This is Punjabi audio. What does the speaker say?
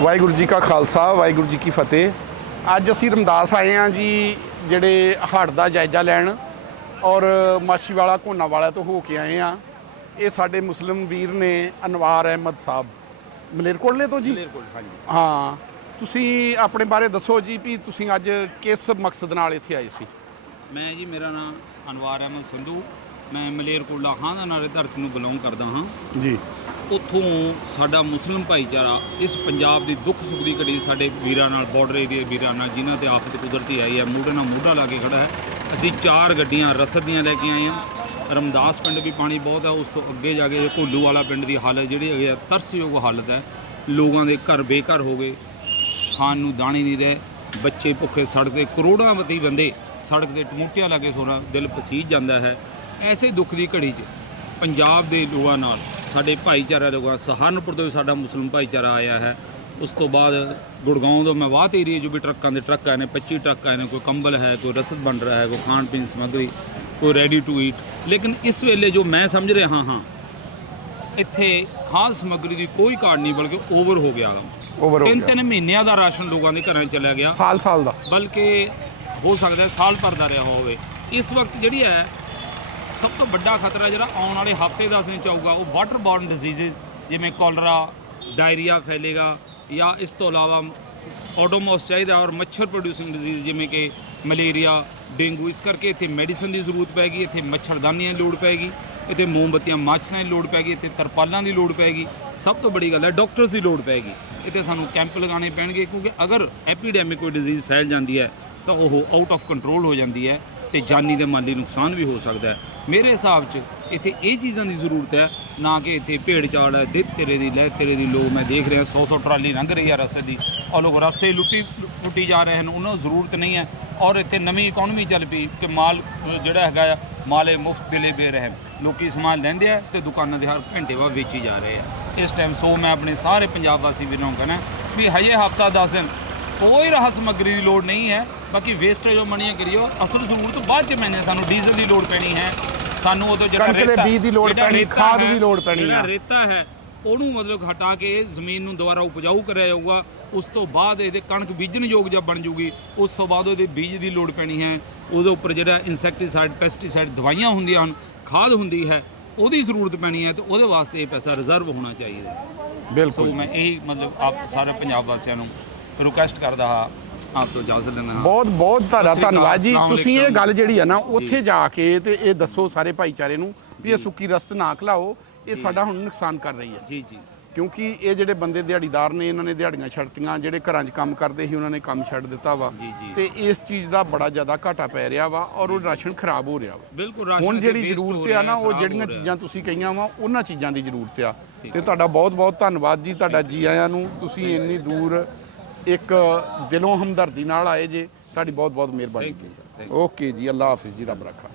ਵਾਹਿਗੁਰੂ ਜੀ ਕਾ ਖਾਲਸਾ ਵਾਹਿਗੁਰੂ ਜੀ ਕੀ ਫਤਿਹ। ਅੱਜ ਅਸੀਂ ਰਮਦਾਸ ਆਏ ਹਾਂ ਜੀ ਜਿਹੜੇ ਹੜ੍ਹ ਦਾ ਜਾਇਜ਼ਾ ਲੈਣ ਔਰ ਮਾਛੀਵਾਲਾ ਘੋਨਾ ਵਾਲਾ ਤੋਂ ਹੋ ਕੇ ਆਏ ਹਾਂ। ਇਹ ਸਾਡੇ ਮੁਸਲਿਮ ਵੀਰ ਨੇ ਅਨਵਾਰ ਅਹਿਮਦ ਸਾਹਿਬ। ਮਲੇਰਕੋਟਲੇ ਤੋਂ ਜੀ? ਹਾਂਜੀ। ਹਾਂ। ਤੁਸੀਂ ਆਪਣੇ ਬਾਰੇ ਦੱਸੋ ਜੀ ਵੀ ਤੁਸੀਂ ਅੱਜ ਕਿਸ ਮਕਸਦ ਨਾਲ ਇੱਥੇ ਆਏ ਸੀ? ਮੈਂ ਜੀ ਮੇਰਾ ਨਾਮ ਅਨਵਾਰ ਅਹਿਮਦ ਸੰਧੂ। ਮੈਂ ਮਲੇਰਕੋਟਲਾ ਹਾਂ ਦਾ ਨਾਲੇ ਧਰਤੀ ਨੂੰ ਬਿਲੋਂਗ ਕਰਦਾ ਹਾਂ। ਜੀ। ਉੱਥੋਂ ਸਾਡਾ ਮੁਸਲਿਮ ਭਾਈਚਾਰਾ ਇਸ ਪੰਜਾਬ ਦੀ ਦੁੱਖ ਸੁੱਖ ਦੀ ਘੜੀ ਸਾਡੇ ਵੀਰਾਂ ਨਾਲ ਬਾਰਡਰ ਏਰੀਆ ਵੀਰਾਂ ਨਾਲ, ਜਿਨ੍ਹਾਂ ਤੇ ਆਫਤ ਕੁਦਰਤੀ ਆਈ ਹੈ ਮੋਢੇ ਨਾਲ ਮੋਢਾ ਲਾ ਕੇ ਖੜਾ ਹੈ। ਅਸੀਂ ਚਾਰ ਗੱਡੀਆਂ ਰਸਦ ਦੀਆਂ ਲੈ ਕੇ ਆਏ ਹਾਂ। ਰਮਦਾਸ ਪਿੰਡ ਵੀ ਪਾਣੀ ਬਹੁਤ ਹੈ, ਉਸ ਤੋਂ ਅੱਗੇ ਜਾ ਕੇ ਘੋਲੂ ਵਾਲਾ ਪਿੰਡ ਦੀ ਹਾਲਤ ਜਿਹੜੀ ਹੈਗੀ ਆ ਤਰਸਯੋਗ ਹਾਲਤ ਹੈ। ਲੋਕਾਂ ਦੇ ਘਰ ਬੇਘਰ ਹੋ ਗਏ, ਖਾਣ ਨੂੰ ਦਾਣੇ ਨਹੀਂ ਰਹੇ, ਬੱਚੇ ਭੁੱਖੇ ਸੜਕ ਤੇ ਕਰੋੜਾਂ ਵਤੀ ਬੰਦੇ ਸੜਕ ਦੇ ਤੇ ਲਾ ਕੇ ਸੋਣਾ ਦਿਲ ਪਸੀਜ ਜਾਂਦਾ ਹੈ। ਐਸੇ ਦੁੱਖ ਦੀ ਘੜੀ 'ਚ ਪੰਜਾਬ ਦੇ ਲੋਕਾਂ ਨਾਲ ਸਾਡੇ ਭਾਈਚਾਰਾ ਲੋਕਾਂ ਸਹਾਰਨਪੁਰ ਤੋਂ ਵੀ ਸਾਡਾ ਮੁਸਲਿਮ ਭਾਈਚਾਰਾ ਆਇਆ ਹੈ। ਉਸ ਤੋਂ ਬਾਅਦ ਗੁੜਗਾਉਂ ਤੋਂ ਮੈਵਾਤ ਏਰੀਏ 'ਚੋਂ ਵੀ ਟਰੱਕਾਂ ਦੇ ਟਰੱਕ ਆਏ ਨੇ 25 ਟਰੱਕ ਆਏ ਨੇ ਕੋਈ ਕੰਬਲ ਹੈ ਕੋਈ ਰਸਦ ਬਣ ਰਿਹਾ ਹੈ ਕੋਈ ਖਾਣ ਪੀਣ ਸਮੱਗਰੀ ਕੋਈ ਰੈਡੀ ਟੂ ਈਟ ਲੇਕਿਨ ਇਸ ਵੇਲੇ ਜੋ ਮੈਂ ਸਮਝ ਰਿਹਾ ਹਾਂ ਇੱਥੇ ਖਾਦ ਸਮੱਗਰੀ ਦੀ ਕੋਈ ਕਾਰਡ ਨਹੀਂ ਬਲਕਿ ਓਵਰ ਹੋ ਗਿਆ ਓਵਰ ਹੋ ਤਿੰਨ ਗਿਆ। ਤਿੰਨ ਮਹੀਨਿਆਂ ਦਾ ਰਾਸ਼ਨ ਲੋਕਾਂ ਦੇ ਘਰਾਂ 'ਚ ਚਲਿਆ ਗਿਆ। ਸਾਲ ਸਾਲ ਦਾ। ਬਲਕਿ ਹੋ ਸਕਦਾ ਸਾਲ ਭਰ ਦਾ ਰਿਹਾ ਹੋਵੇ। ਇਸ ਵਕਤ ਜਿਹੜੀ ਹੈ ਸਭ ਤੋਂ ਵੱਡਾ ਖਤਰਾ ਜਿਹੜਾ ਆਉਣ ਵਾਲੇ ਹਫ਼ਤੇ 10 ਦਿਨ ਚ ਆਊਗਾ, ਉਹ ਵਾਟਰ ਬੋਰਨ ਡਿਜ਼ੀਜ਼ਸ ਜਿਵੇਂ ਕੋਲਰਾ ਡਾਇਰੀਆ ਫੈਲੇਗਾ ਜਾਂ ਇਸ ਤੋਂ ਇਲਾਵਾ ਆਟੋਮੋਸ ਚਾਹੀਦਾ ਔਰ ਮੱਛਰ ਪ੍ਰੋਡਿਊਸਿੰਗ ਡਿਜ਼ੀਜ਼ ਜਿਵੇਂ ਕਿ ਮਲੇਰੀਆ, ਡੇਂਗੂ, ਇਸ ਕਰਕੇ ਇੱਥੇ ਮੈਡੀਸਨ ਦੀ ਜ਼ਰੂਰਤ ਪੈਗੀ, ਇੱਥੇ ਮੱਛਰਦਾਨੀਆਂ ਦੀ ਲੋੜ ਪੈਗੀ, ਇੱਥੇ ਮੋਮਬੱਤੀਆਂ ਮਾਚਸਾਂ ਦੀ ਲੋੜ ਪੈਗੀ, ਇੱਥੇ ਤਰਪਾਲਾਂ ਦੀ ਲੋੜ ਪੈਗੀ। ਸਭ ਤੋਂ ਬੜੀ ਗੱਲ ਹੈ ਡਾਕਟਰਸ ਦੀ ਲੋੜ ਪੈਗੀ। ਇੱਥੇ ਸਾਨੂੰ ਕੈਂਪ ਲਗਾਉਣੇ ਪੈਣਗੇ ਕਿਉਂਕਿ ਅਗਰ ਐਪੀਡੈਮਿਕ ਕੋਈ ਡਿਜ਼ੀਜ਼ ਫੈਲ ਜਾਂਦੀ ਹੈ ਤਾਂ ਉਹ ਆਊਟ ਆਫ ਕੰਟਰੋਲ ਹੋ ਜਾਂਦੀ ਹੈ ਤੇ ਜਾਨੀ ਤੇ ਮਾਲੀ ਨੁਕਸਾਨ ਵੀ ਹੋ ਸਕਦਾ ਹੈ। ਮੇਰੇ ਹਿਸਾਬ 'ਚ ਇੱਥੇ ਇਹ ਚੀਜ਼ਾਂ ਦੀ ਜ਼ਰੂਰਤ ਹੈ, ਨਾ ਕਿ ਇੱਥੇ ਭੇੜ ਚਾੜ ਹੈ ਦਿੱਤ ਤੇਰੇ ਦੀ, ਲੈ ਤੇਰੇ ਦੀ ਲੋਕ ਮੈਂ ਦੇਖ ਰਿਹਾ 100 100 ਟਰਾਲੀ ਲੰਘ ਰਹੀ ਹੈ ਰਸਤੇ ਦੀ, ਔਰ ਲੋਕ ਰਸਤੇ ਲੁੱਟੀ ਲੁੱਟੀ ਜਾ ਰਹੇ ਹਨ, ਉਹਨਾਂ ਨੂੰ ਜ਼ਰੂਰਤ ਨਹੀਂ ਹੈ, ਔਰ ਇੱਥੇ ਨਵੀਂ ਇਕਨੋਮੀ ਚੱਲ ਪਈ, ਕਿ ਮਾਲ ਜਿਹੜਾ ਹੈਗਾ ਆ, ਮਾਲੇ ਮੁਫਤ ਦਿਲੇ ਬੇਰਹਿਮ ਲੋਕੀ ਸਮਾਨ ਲੈਂਦੇ ਆ ਤੇ ਦੁਕਾਨਾਂ ਦੇ ਹਰ ਘੰਟੇ ਬਾਅਦ ਵੇਚੀ ਜਾ ਰਹੇ ਆ। ਇਸ ਟਾਈਮ ਸੋ ਮੈਂ ਆਪਣੇ ਸਾਰੇ ਪੰਜਾਬ ਵਾਸੀ ਵੀਰਾਂ ਨੂੰ ਕਹਿਣਾ ਵੀ ਹਜੇ ਹਫਤਾ 10 ਦਿਨ ਕੋਈ ਰਾਹਤ ਸਮੱਗਰੀ ਦੀ ਲੋੜ ਨਹੀਂ ਹੈ। ਬਾਕੀ ਵੇਸਟੇਜ ਉਹ ਮਣੀਆਂ ਕਰਿਓ ਅਸਲ ਜ਼ਰੂਰਤ ਬਾਅਦ ਚ ਮੈਨੇ ਸਾਨੂੰ ਡੀਜ਼ਲ ਦੀ ਲੋੜ ਪੈਣੀ ਹੈ। ਸਾਨੂੰ ਉਦੋਂ ਜਿਹੜਾ ਕਣਕ ਦੇ ਰੇਤਾ ਬੀਜ ਦੀ ਲੋੜ ਜਿਹੜਾ ਪੈਣੀ, ਰੇਤਾ ਖਾਦ ਹੈ, ਦੀ ਲੋੜ ਪੈਣੀ ਜਿਹੜਾ ਆ। ਰੇਤਾ ਹੈ ਉਹਨੂੰ ਮਤਲਬ ਹਟਾ ਕੇ ਜ਼ਮੀਨ ਨੂੰ ਦੁਬਾਰਾ ਉਪਜਾਊ ਕਰਿਆ ਜਾਊਗਾ। ਉਸ ਤੋਂ ਬਾਅਦ ਇਹਦੇ ਕਣਕ ਬੀਜਣ ਯੋਗ ਜਦ ਬਣ ਜੂਗੀ ਉਸ ਤੋਂ ਬਾਅਦ ਉਹਦੇ ਬੀਜ ਦੀ ਲੋੜ ਪੈਣੀ ਹੈ। ਉਹਦੇ ਉੱਪਰ ਜਿਹੜਾ ਇਨਸੈਕਟੀਸਾਈਡ ਪੈਸਟੀਸਾਈਡ ਦਵਾਈਆਂ ਹੁੰਦੀਆਂ ਹਨ ਖਾਦ ਹੁੰਦੀ ਹੈ ਉਹਦੀ ਜ਼ਰੂਰਤ ਪੈਣੀ ਹੈ ਤੇ ਉਹਦੇ ਵਾਸਤੇ ਇਹ ਪੈਸਾ ਰਿਜ਼ਰਵ ਹੋਣਾ ਚਾਹੀਦਾ ਸੋ ਬਿਲਕੁਲ। ਮੈਂ ਇਹੀ ਮਤਲਬ ਆਪ ਸਾਰੇ ਪੰਜਾਬ ਵਾਸੀਆਂ ਨੂੰ ਰਿਕੁਐਸਟ ਕਰਦਾ ਹਾਂ ਆਪ ਤੋਂ ਇਜਾਜ਼ਤ ਲੈਣਾ ਬਹੁਤ ਬਹੁਤ ਤੁਹਾਡਾ ਧੰਨਵਾਦ ਜੀ। ਤੁਸੀਂ ਇਹ। ਗੱਲ ਜਿਹੜੀ ਆ ਨਾ ਉੱਥੇ ਜਾ ਕੇ ਤੇ ਇਹ ਦੱਸੋ ਸਾਰੇ ਭਾਈਚਾਰੇ ਨੂੰ ਵੀ ਇਹ ਸੁੱਕੀ ਰਸਤ ਨਾ ਖਲਾਓ ਇਹ ਸਾਡਾ ਹੁਣ ਨੁਕਸਾਨ ਕਰ ਰਹੀ ਹੈ। ਜੀ ਜੀ। ਕਿਉਂਕਿ ਇਹ ਜਿਹੜੇ ਬੰਦੇ ਦਿਹਾੜੀਦਾਰ ਨੇ ਇਹਨਾਂ ਨੇ ਦਿਹਾੜੀਆਂ ਛੱਡਤੀਆਂ ਜਿਹੜੇ ਘਰਾਂ 'ਚ ਕੰਮ ਕਰਦੇ ਸੀ ਉਹਨਾਂ ਨੇ ਕੰਮ ਛੱਡ ਦਿੱਤਾ ਵਾ। ਤੇ ਇਸ ਚੀਜ਼ ਦਾ ਬੜਾ ਜ਼ਿਆਦਾ ਘਾਟਾ ਪੈ ਰਿਹਾ ਵਾ ਔਰ ਉਹ ਰਾਸ਼ਨ ਖਰਾਬ ਹੋ ਰਿਹਾ ਵਾ। ਬਿਲਕੁਲ ਰਾਸ਼ਨ ਹੁਣ ਜਿਹੜੀ ਜ਼ਰੂਰਤ ਆ ਨਾ ਉਹ ਜਿਹੜੀਆਂ। ਚੀਜ਼ਾਂ ਤੁਸੀਂ ਕਹੀਆਂ ਵਾ ਉਹਨਾਂ ਚੀਜ਼ਾਂ ਦੀ ਜ਼ਰੂਰਤ ਆ। ਤੇ ਤੁਹਾਡਾ ਬਹੁਤ ਬਹੁਤ ਧੰਨਵਾਦ ਜੀ ਤੁਹਾਡਾ ਜੀ ਆਇਆਂ ਨੂੰ। ਤੁਸੀਂ ਇੰਨੀ ਦੂਰ ਇੱਕ ਦਿਲੋਂ ਹਮਦਰਦੀ ਨਾਲ ਆਏ ਜੇ ਤੁਹਾਡੀ ਬਹੁਤ ਬਹੁਤ ਮਿਹਰਬਾਨੀ ਓਕੇ ਜੀ ਅੱਲਾ ਹਾਫਿਜ਼ ਜੀ ਰੱਬ ਰੱਖਾ।